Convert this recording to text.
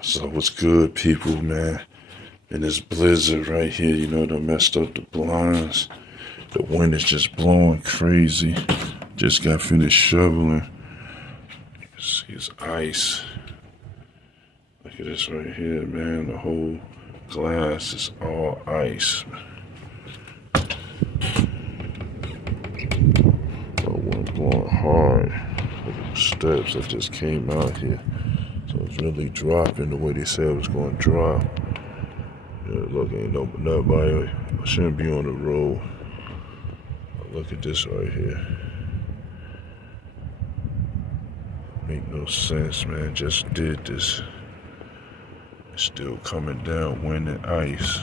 So what's good, people, man? And this blizzard right here, you know, done messed up the blinds. The wind is just blowing crazy. Just got finished shoveling. You can see it's ice. Look at this right here, man. The whole glass is all ice. The wind blowing hard. Look at the steps that just came out here. So it's really dropping the way they said it was going to drop. Yeah, look, ain't nobody shouldn't be on the road. Look at this right here. Make no sense, man. Just did this. It's still coming down, wind and ice.